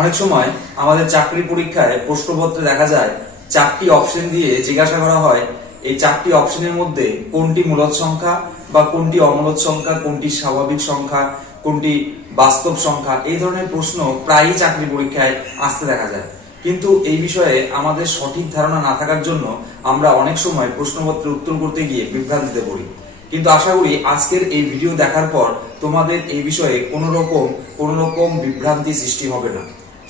অনেক সময় আমাদের চাকরি পরীক্ষায় প্রশ্নপত্রে দেখা যায় 4টি অপশন দিয়ে জিজ্ঞাসা করা হয় এই 4টি অপশনের মধ্যে কোনটি মূলদ সংখ্যা বা কোনটি অমূলদ সংখ্যা, কোনটি স্বাভাবিক সংখ্যা, কোনটি বাস্তব সংখ্যা। এই ধরনের প্রশ্ন প্রায়ই চাকরি পরীক্ষায় আসতে দেখা যায়। কিন্তু এই বিষয়ে আমাদের সঠিক ধারণা না থাকার জন্য আমরা অনেক সময় প্রশ্নপত্রে উত্তর করতে গিয়ে বিভ্রান্তিতে পড়ি। কিন্তু আশা করি আজকের এই ভিডিও দেখার পর তোমাদের এই বিষয়ে কোনো রকম বিভ্রান্তি সৃষ্টি হবে না।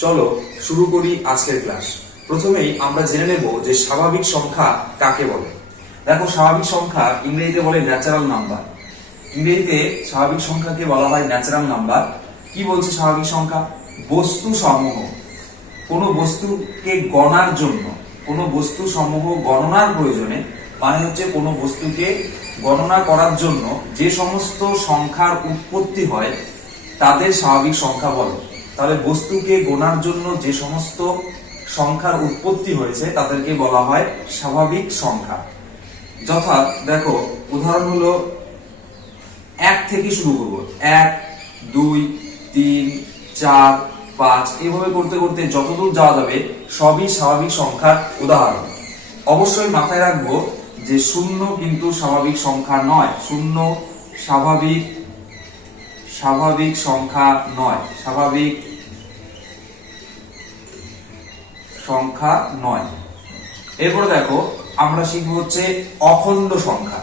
চলো শুরু করি আজকের ক্লাস। প্রথমেই আমরা জেনে নেব যে স্বাভাবিক সংখ্যা কাকে বলে। দেখো, স্বাভাবিক সংখ্যা ইংরেজিতে বলে ন্যাচারাল নাম্বার। ইংরেজিতে স্বাভাবিক সংখ্যাকে বলা হয় ন্যাচারাল নাম্বার। কি বলছে স্বাভাবিক সংখ্যা? বস্তু সমূহ, কোনো বস্তুকে গণার জন্য, কোনো বস্তু সমূহ গণনার প্রয়োজনে, মানে হচ্ছে কোনো বস্তুকে গণনা করার জন্য যে সমস্ত সংখ্যার উৎপত্তি হয় তাদের স্বাভাবিক সংখ্যা বলে। তাহলে বস্তুকে গোনার জন্য যে সমস্ত সংখ্যার উৎপত্তি হয়েছে তাদেরকে বলা হয় স্বাভাবিক সংখ্যা। যথা দেখো, উদাহরণ হলো 1 থেকে শুরু করবো, 1, 2, 3, 4, 5 এইভাবে করতে করতে যতদূর যাওয়া যাবে সবই স্বাভাবিক সংখ্যার উদাহরণ। অবশ্যই মাথায় রাখবো যে 0 কিন্তু স্বাভাবিক সংখ্যা নয়। 0 স্বাভাবিক সংখ্যা নয়, স্বাভাবিক সংখ্যা নয়। এরপরে দেখো, আমরা শিখবো হচ্ছে অখণ্ড সংখ্যা।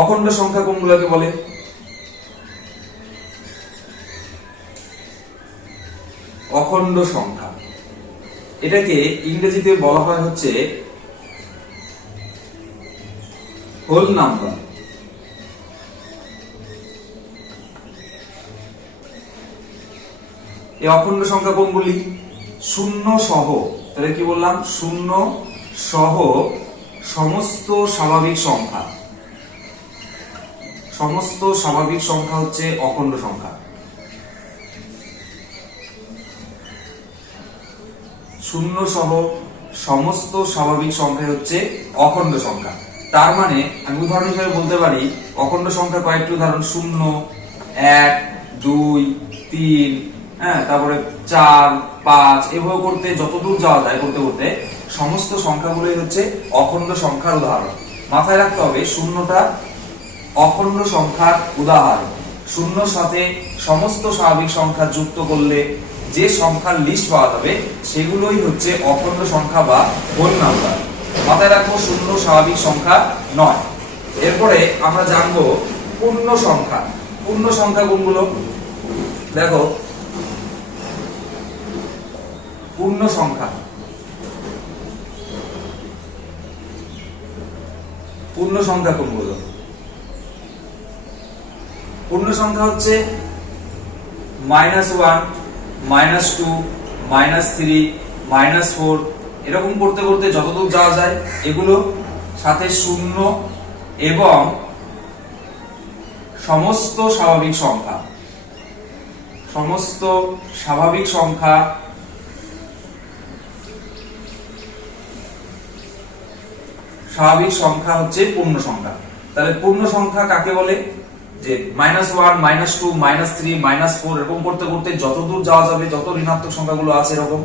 অখণ্ড সংখ্যা কোনগুলোকে বলে? অখণ্ড সংখ্যা এটাকে ইংরেজিতে বলা হয় হচ্ছে হোল নাম্বার। এই অখণ্ড সংখ্যা কোনগুলি? 0 সহ, তাহলে কি বললাম? 0 সহ সমস্ত স্বাভাবিক সংখ্যা। সমস্ত স্বাভাবিক সংখ্যা হচ্ছে অখণ্ড সংখ্যা। 0 সহ সমস্ত স্বাভাবিক সংখ্যা হচ্ছে অখণ্ড সংখ্যা। তার মানে আমি উদাহরণ হিসেবে বলতে পারি অখণ্ড সংখ্যা কয়েকটি উদাহরণ: 0, 1, 2, 3, তারপরে 4, 5 এভাবে করতে যতদূর যাওয়া যায় করতে করতে সমস্ত সংখ্যাগুলোই হচ্ছে অখণ্ড সংখ্যার উদাহরণ। মাথায় রাখতে হবে 0টা অখণ্ড সংখ্যার উদাহরণ। 0 সাথে সমস্ত স্বাভাবিক সংখ্যা যুক্ত করলে যে সংখ্যার লিস্ট পাওয়া যাবে সেগুলোই হচ্ছে অখণ্ড সংখ্যা বা হোল নাম্বার। মাথায় রাখবো 0 স্বাভাবিক সংখ্যা নয়। এরপরে আমরা জানবো পূর্ণ সংখ্যা। পূর্ণ সংখ্যা কোনগুলো? দেখো, পূর্ণ সংখ্যা, পূর্ণ সংখ্যা কোনগুলো? পূর্ণ সংখ্যা হচ্ছে -1, -2, -3, -4 এরকম করতে করতে যতদূর যাওয়া যায় এগুলো সাথে 0 এবং সমস্ত স্বাভাবিক সংখ্যা। সমস্ত স্বাভাবিক সংখ্যা স্বাভাবিক সংখ্যা হচ্ছে পূর্ণ সংখ্যা। তাহলে পূর্ণ সংখ্যা কাকে বলে? যে -1, -2, -3, -4 এরকম করতে করতে যতদূর যাওয়া যাবে, যত ঋণাত্মক সংখ্যাগুলো আছে এরকম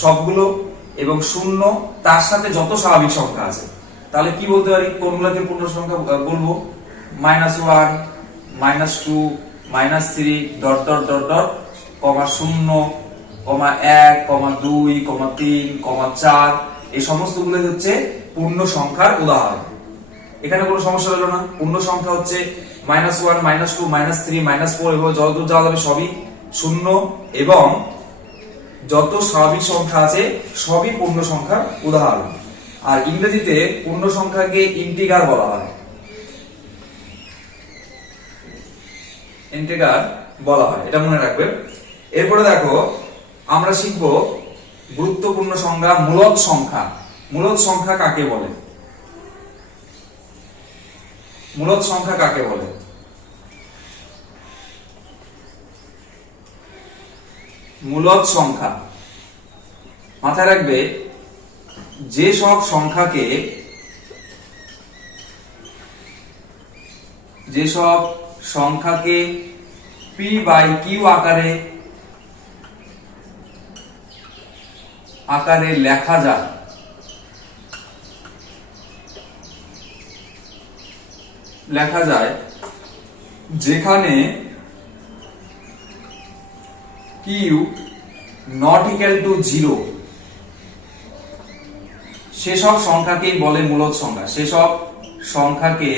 সবগুলো, এবং 0 তার সাথে যত স্বাভাবিক সংখ্যা আছে। তাহলে কি বলতে পারি? কোনগুলোকে পূর্ণ সংখ্যা বলবো? -1, -2, -3 ডট ডট ডট ডট, -0, -1, -2, -3, -4 এই সমস্তগুলো হচ্ছে পূর্ণ সংখ্যার উদাহরণ। এখানে কোনো সমস্যা হলো না। পূর্ণ সংখ্যা হচ্ছে -1, -2, -3, -4 এভাবে যতদূর যাওয়া যাবে সবই 0 এবং যত স্বাভাবিক সংখ্যা আছে সবই পূর্ণ সংখ্যার উদাহরণ। আর ইংরেজিতে পূর্ণ সংখ্যাকে ইন্টিগার বলা হয়। ইন্টিগার বলা হয়, এটা মনে রাখবে। এরপরে দেখো, আমরা শিখবো গুরুত্বপূর্ণ সংখ্যা মূলদ সংখ্যা। মূলদ সংখ্যা কাকে বলে? মূলদ সংখ্যা কাকে বলে? মূলদ সংখ্যা মাথায় রাখবে যে সব সংখ্যাকে p/q আকারে আকারে লেখা যায়, যেখানে কিউ নট ইকুয়াল টু 0, সেসব সংখ্যাকেই বলে মূলদ সংখ্যা। সেসব সংখ্যাকে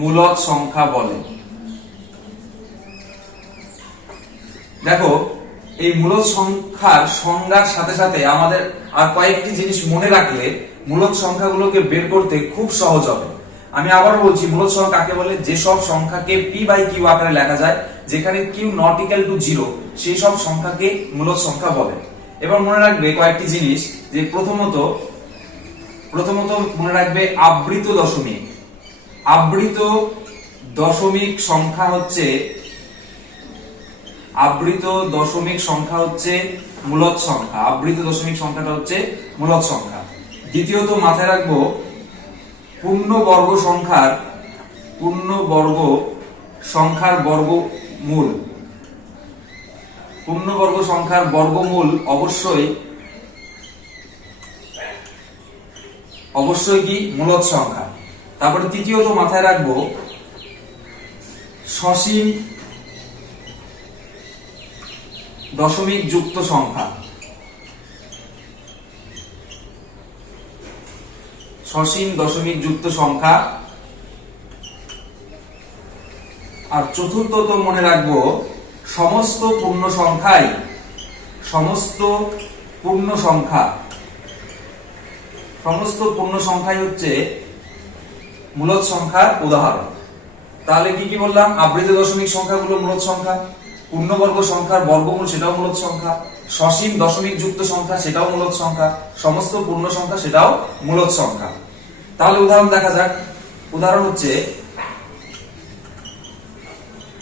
মূলদ সংখ্যা বলে। দেখো, এই মূলদ সংখ্যার সংজ্ঞার সাথে সাথে আমাদের আর কয়েকটি জিনিস মনে রাখলে মূলদ সংখ্যাগুলোকে বের করতে খুব সহজ হবে। আমি আবার বলছি, মূলদ সংখ্যা কাকে বলে? যেসব সংখ্যাকে পি বাই কিউ আকারে লেখা যায়, যেখানে কিউ নট ইকুয়াল টু 0, সেই সব সংখ্যাকে মূলদ সংখ্যা বলে। এবার মনে রাখবে কয়েকটি জিনিস, যে প্রথমত মনে রাখবে আবৃত দশমিক। আবৃত দশমিক সংখ্যা হচ্ছে মূলদ সংখ্যা। আবৃত দশমিক সংখ্যাটা হচ্ছে মূলদ সংখ্যা। দ্বিতীয়ত মাথায় রাখবো পূর্ণবর্গ সংখ্যার বর্গমূল। পূর্ণবর্গ সংখ্যার বর্গমূল অবশ্যই কি? মূলদ সংখ্যা। তারপরে তৃতীয়ত মাথায় রাখবো সসীম দশমিক যুক্ত সংখ্যা। সসীম দশমিক যুক্ত সংখ্যা। আর চতুর্থত মনে রাখবো সমস্ত পূর্ণ সংখ্যাই হচ্ছে মূলদ সংখ্যার উদাহরণ। তাহলে কি বললাম? আবৃত দশমিক সংখ্যাগুলো মূলদ সংখ্যা, পূর্ণবর্গ সংখ্যার বর্গমূল সেটাও মূলদ সংখ্যা, সসীম দশমিক যুক্ত সংখ্যা সেটাও মূলদ সংখ্যা, সমস্ত পূর্ণ সংখ্যা সেটাও মূলদ সংখ্যা। তাহলে উদাহরণ দেখা যাক। উদাহরণ হচ্ছে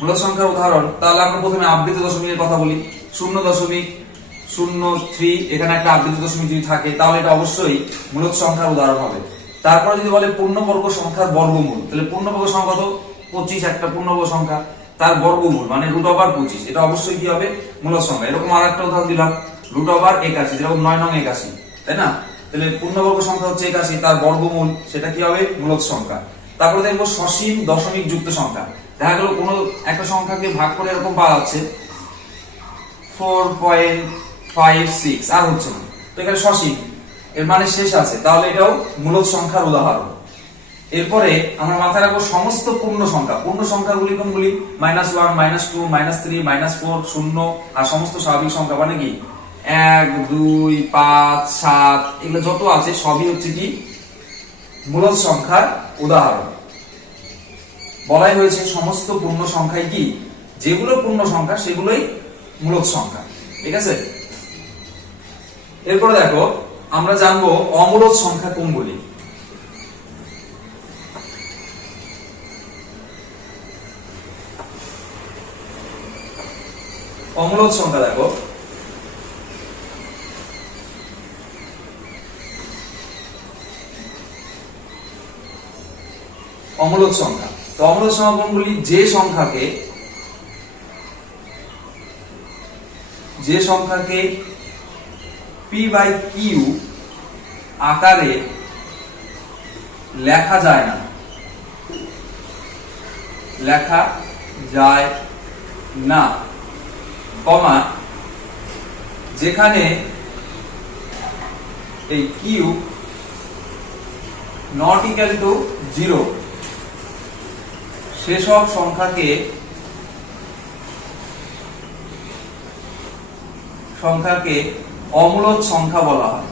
মূলদ সংখ্যার উদাহরণ। তাহলে আমরা প্রথমে আবৃত দশমিকের কথা বলি। 0.03, এখানে একটা আবৃত দশমিক যদি থাকে তাহলে এটা অবশ্যই মূলদ সংখ্যার উদাহরণ হবে। তারপরে যদি বলে পূর্ণবর্গ সংখ্যার বর্গমূল, তাহলে পূর্ণবর্গ সংখ্যা কত? 25, একটা পূর্ণবর্গ সংখ্যা, তার বর্গমূল মানে √25, এটা অবশ্যই কি হবে? মূলদ সংখ্যা। এরকম আর একটা উদাহরণ দিলাম, √81, যেরকম 9 নং 81, তাই না? তাহলে পূর্ণবর্গ সংখ্যা হচ্ছে 81, তার বর্গমূল সেটা কি হবে? মূলদ সংখ্যা। তারপরে দেখবো সসীম দশমিক যুক্ত সংখ্যা। দেখা গেল কোনো একটা সংখ্যাকে ভাগ করে এরকম পাওয়া যাচ্ছে 4.56, আর হচ্ছে না, তো এখানে সসীম, এর মানে শেষ আছে, তাহলে এটাও মূলদ সংখ্যার উদাহরণ। এরপরে আমরা মাথায় রাখবো সমস্ত পূর্ণ সংখ্যা। পূর্ণ সংখ্যাগুলি কোনগুলি? -1, -2, -3, -4, 0, আর সমস্ত স্বাভাবিক সংখ্যা মানে কি 1, 2, 5, 7, এগুলো যত আছে সবই হচ্ছে কি মূলদ সংখ্যার উদাহরণ। বলাই হয়েছে সমস্ত পূর্ণ সংখ্যাই কি? যেগুলো পূর্ণ সংখ্যা সেগুলোই মূলদ সংখ্যা। ঠিক আছে? এরপরে দেখো, আমরা জানবো অমূলদ সংখ্যা কোনগুলি। অমূলদ সংখ্যা দেখো, অমূলদ সংখ্যা। তো অমূলদ সংখ্যা কোনগুলি? যে সংখ্যাকে পি বাই কিউ আকারে লেখা যায় না, কমা, যেখানে এই কিউ নট ইকুয়াল টু 0, সেসব সংখ্যাকে অমূলদ সংখ্যা বলা হয়।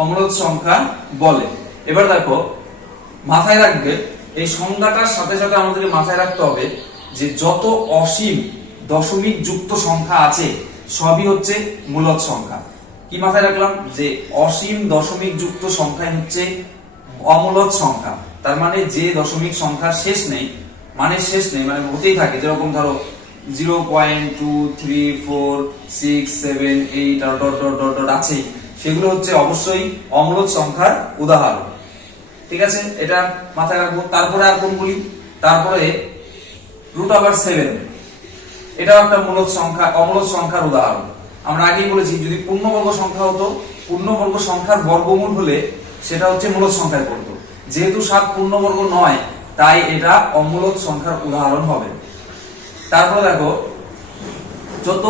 অমূলদ সংখ্যা বলে। এবার দেখো, মাথায় রাখবে এই সংজ্ঞাটার সাথে সাথে আমাদেরকে মাথায় রাখতে হবে যে যত অসীম দশমিক যুক্ত সংখ্যা আছে সবই হচ্ছে মূলদ সংখ্যা। কি মাথায় রাখলাম? যে অসীম দশমিক যুক্ত সংখ্যাই হচ্ছে অমূলদ সংখ্যা। তার মানে যে দশমিক সংখ্যার শেষ নেই, মানে হতেই থাকে, যেরকম ধরো 0.23467 8 আছে, সেগুলো হচ্ছে অবশ্যই অম্লজ সংখ্যার উদাহরণ। ঠিক আছে, এটা মাথায় রাখবো। তারপরে আর কোনগুলি? তারপরে √7, এটাও একটা মূলদ সংখ্যা, অম্লজ সংখ্যার উদাহরণ। আমরা আগেই বলেছি যদি পূর্ণবর্গ সংখ্যা হতো, পূর্ণবর্গ সংখ্যার বর্গমূল হলে সেটা হচ্ছে মূলদ সংখ্যায় পড়তো। যেহেতু 7 পূর্ণবর্গ নয়, তাই এটা অমূলদ সংখ্যার উদাহরণ হবে। তারপরে দেখো যত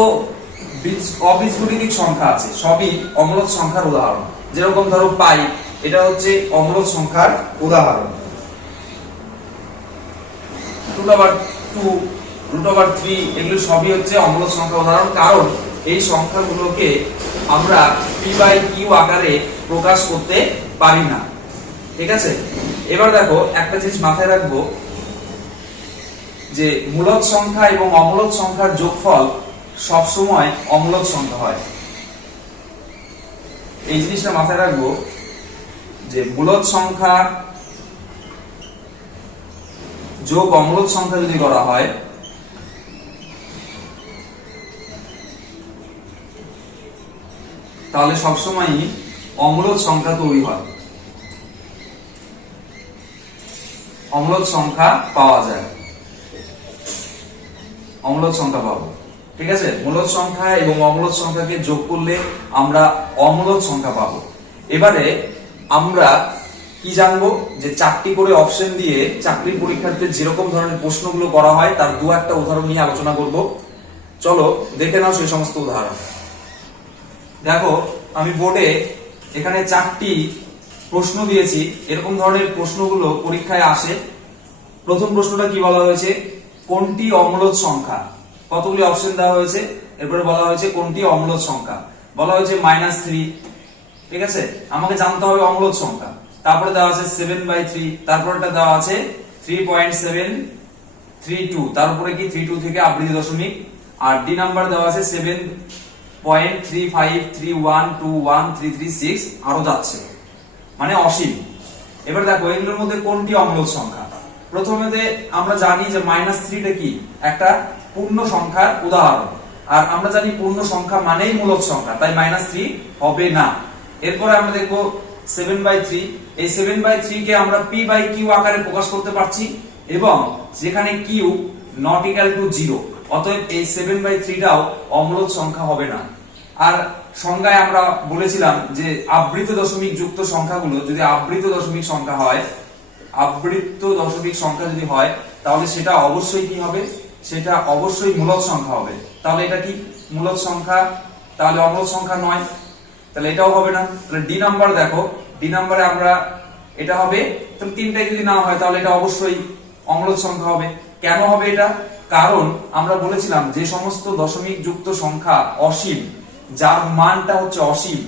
অবীজগণিতিক সংখ্যা আছে সবই অমূলদ সংখ্যার উদাহরণ। যেরকম ধরো পাই, এটা হচ্ছে অমূলদ সংখ্যার উদাহরণ। √2, √3 এগুলো সবই হচ্ছে অমূলদ সংখ্যার উদাহরণ, কারণ এই সংখ্যাগুলোকে আমরা p/q আকারে প্রকাশ করতে পারি না। ঠিক আছে, এবার দেখো একটা জিনিস মাথায় রাখবো যে মূলদ সংখ্যা এবং অমূলদ সংখ্যার যোগফল সবসময় অমূলদ সংখ্যা হয়। এই জিনিসটা মাথায় রাখবো যে মূলদ সংখ্যা যোগ অমূলদ সংখ্যা যদি করা হয় তাহলে সবসময়ই অমূলদ সংখ্যা তৈরি হয়, অম্লজ সংখ্যা পাওয়া যায়, অম্লজ সংখ্যা পাবো। ঠিক আছে, মূলদ সংখ্যা এবং অম্লজ সংখ্যাকে যোগ করলে আমরা অম্লজ সংখ্যা পাবো। এবারে আমরা কি জানবো যে 4টি করে অপশন দিয়ে চাকরির পরীক্ষার্থীদের যেরকম ধরনের প্রশ্নগুলো করা হয় তার দু একটা উদাহরণ নিয়ে আলোচনা করব। চলো দেখে নাও সেই সমস্ত উদাহরণ। দেখো আমি বোর্ডে এখানে 4টি প্রশ্ন দিয়েছি। এরকম ধরনের প্রশ্নগুলো পরীক্ষায় আসে। প্রথম প্রশ্নটা কি বলা হয়েছে? কোনটি অম্লজ সংখ্যা? কতগুলি অপশন দেওয়া হয়েছে, এরপরে বলা হয়েছে কোনটি অম্লজ সংখ্যা। বলা হয়েছে -3। ঠিক আছে, আমাকে জানতে হবে অম্লজ সংখ্যা। তারপরে দেওয়া আছে 7/3, তারপরটা দেওয়া আছে 3.732, তার উপরে কি 32 থেকে আবৃত দশমিক, আর ডি নাম্বার দেওয়া আছে 7.3531213336, আরো যাচ্ছে, মানে অসীম। এবার দেখো এগুলোর মধ্যে কোনটি অম্লজ সংখ্যা। প্রথমেতে আমরা জানি যে -3টা কি একটা পূর্ণ সংখ্যার উদাহরণ, আর আমরা জানি পূর্ণ সংখ্যা মানেই মূলদ সংখ্যা, তাই -3 হবে না। এরপরে আমরা দেখবো 7/3, এই 7/3 কে আমরা p/q আকারে প্রকাশ করতে পারছি, এবং যেখানে q not equal to 0, অতএব এই 7/3টাও অম্লজ সংখ্যা হবে না। আর সংজ্ঞায় আমরা বলেছিলাম যে আবৃত দশমিক যুক্ত সংখ্যাগুলো যদি আবৃত দশমিক সংখ্যা হয়, আবৃত দশমিক সংখ্যা যদি হয় তাহলে সেটা অবশ্যই কি হবে? সেটা অবশ্যই মূলদ সংখ্যা হবে। তাহলে এটা কি মূলদ সংখ্যা? তাহলে অম্লজ সংখ্যা নয়, তাহলে এটাও হবে না। তাহলে ডি নাম্বার দেখো, ডি নাম্বারে আমরা এটা হবে, তাহলে তিনটাই যদি না হয় তাহলে এটা অবশ্যই অম্লজ সংখ্যা হবে। কেন হবে এটা? কারণ আমরা বলেছিলাম যে সমস্ত দশমিক যুক্ত সংখ্যা অসীম, যার মানটা হচ্ছে অসীম,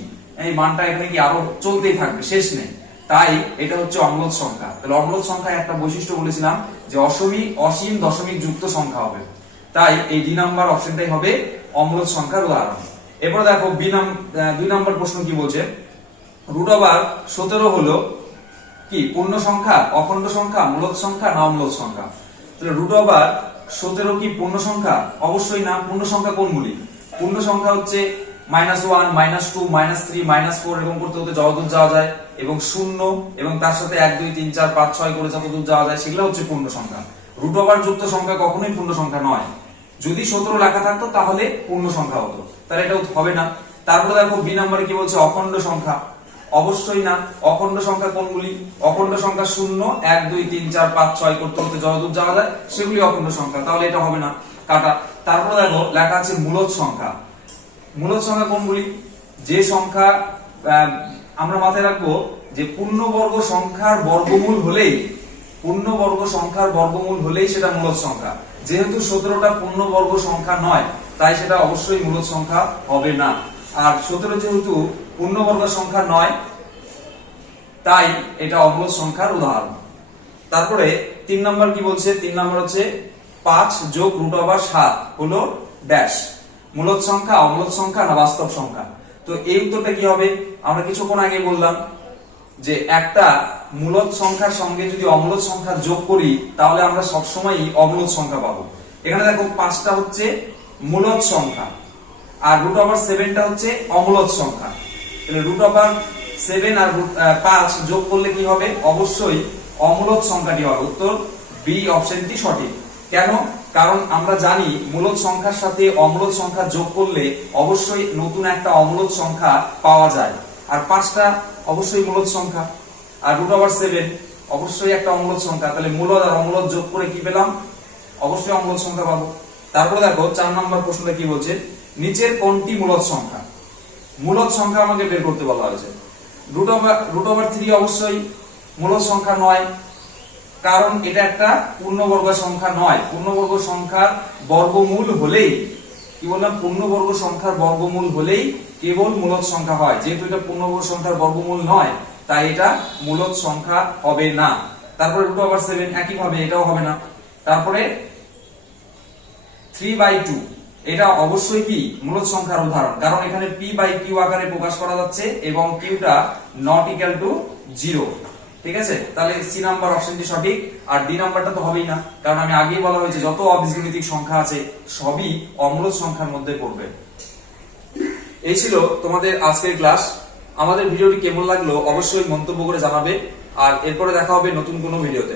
এই মানটা এখানে কি আরো চলতেই থাকবে, শেষ নেই, তাই এটা হচ্ছে অম্লজ সংখ্যা। তাহলে অম্লজ সংখ্যার একটা বৈশিষ্ট্য বলেছিলাম যে অসীম দশমিক যুক্ত সংখ্যা হবে, তাই এই ডি নাম্বার অপশনটাই হবে অম্লজ সংখ্যার উদাহরণ। এরপর দেখো 2 নম্বর প্রশ্ন কি বলছে? √17 হলো কি পূর্ণ সংখ্যা, অখণ্ড সংখ্যা, মূলদ সংখ্যা না অম্লজ সংখ্যা? তাহলে √17 কি পূর্ণ সংখ্যা? অবশ্যই না। পূর্ণ সংখ্যা কোনগুলি? পূর্ণ সংখ্যা হচ্ছে -1, -2, -3, -4 এরকম করতে করতে যতদূর যাওয়া যায়, এবং 0 এবং তার সাথে 1 2 3 4 5 6 করে যতদূর যাওয়া যায় সেগুলো হচ্ছে পূর্ণ সংখ্যা। √ যুক্ত সংখ্যা কখনোই পূর্ণ সংখ্যা নয়। যদি 17 লেখা থাকতো তাহলে পূর্ণ সংখ্যা হতো, তাহলে এটাও হবে না। তারপরে দেখো বি নম্বরে কি বলছে? অখণ্ড সংখ্যা। অবশ্যই না। অখণ্ড সংখ্যা কোনগুলি? অখণ্ড সংখ্যা 0, 1 2 3 4 5 6 করতে করতে যতদূর যাওয়া যায় সেগুলি অখণ্ড সংখ্যা, তাহলে এটা হবে না, কাটা। তারপরে দেখো লেখা আছে মূলদ সংখ্যা। মূলদ সংখ্যা কোনগুলি? যে সংখ্যা আমরা মাথায় রাখবো যে পূর্ণবর্গ সংখ্যার বর্গমূল হলেই, পূর্ণবর্গ সংখ্যার বর্গমূল হলেই সেটা মূলদ সংখ্যা। যেহেতু 17টা পূর্ণবর্গ সংখ্যা নয়, তাই সেটা অবশ্যই মূলদ সংখ্যা হবে না। আর 17 যেহেতু পূর্ণবর্গ সংখ্যা নয়, তাই এটা অম্লজ সংখ্যার উদাহরণ। তারপরে 3 নম্বর কি বলছে? 3 নম্বর হচ্ছে 5 যোগ √7 হলো ড্যাশ, মূলদ সংখ্যা, অম্লজ সংখ্যা না বাস্তব সংখ্যা? তো এই উত্তরটা কি হবে? আমরা কিছুক্ষণ আগে বললাম যে একটা মূলদ সংখ্যার সঙ্গে যদি অম্লজ সংখ্যা যোগ করি তাহলে আমরা সবসময়ই অম্লজ সংখ্যা পাবো। এখানে দেখো 5টা হচ্ছে মূলদ সংখ্যা আর √7টা হচ্ছে অম্লজ সংখ্যা, তাহলে √7 আর 5 যোগ করলে কি হবে? অবশ্যই অমূলদ সংখ্যাটি হবে। উত্তর বি অপশনটি সঠিক। কেন? কারণ আমরা জানি মূলদ সংখ্যার সাথে অমূলদ সংখ্যা যোগ করলে অবশ্যই নতুন একটা অমূলদ সংখ্যা পাওয়া যায়। আর 5টা অবশ্যই মূলদ সংখ্যা, আর √7 অবশ্যই একটা অমূলদ সংখ্যা। তাহলে মূলদ আর অমূলদ যোগ করে কি পেলাম? অবশ্যই অমূলদ সংখ্যা পাবো। তারপরে দেখো 4 নম্বর প্রশ্নটা কি বলছে, নিচের কোনটি মূলদ সংখ্যা? মূলদ সংখ্যা আমাকে বের করতে বলা হয়েছে। √3 অবশ্যই মূলদ সংখ্যা নয়, কারণ এটা একটা পূর্ণবর্গ সংখ্যা নয়। পূর্ণবর্গ সংখ্যার বর্গমূল হলেই, কি বললাম, পূর্ণবর্গ সংখ্যার বর্গমূল হলেই কেবল মূলদ সংখ্যা হয়। যেহেতু এটা পূর্ণবর্গ সংখ্যার বর্গমূল নয়, তাই এটা মূলদ সংখ্যা হবে না। তারপরে √7 একইভাবে এটাও হবে না। তারপরে 3/2 এটা অবশ্যই কি মূলদ সংখ্যার উদাহরণ, কারণ এখানে p/q আকারে প্রকাশ করা যাচ্ছে এবং কিউটা নট ইকুয়াল টু 0। ঠিক আছে, তাহলে সি নাম্বার অপশনটি সঠিক। আর ডি নাম্বারটা তো হবেই না, কারণ আমি আগেই বলা হয়েছে যত অবীজগাণিতিক সংখ্যা আছে সবই অমূলদ সংখ্যার মধ্যে পড়বে। এই ছিল তোমাদের আজকের ক্লাস। আমাদের ভিডিওটি কেমন লাগলো অবশ্যই মন্তব্য করে জানাবে, আর এরপরে দেখা হবে নতুন কোনো ভিডিওতে।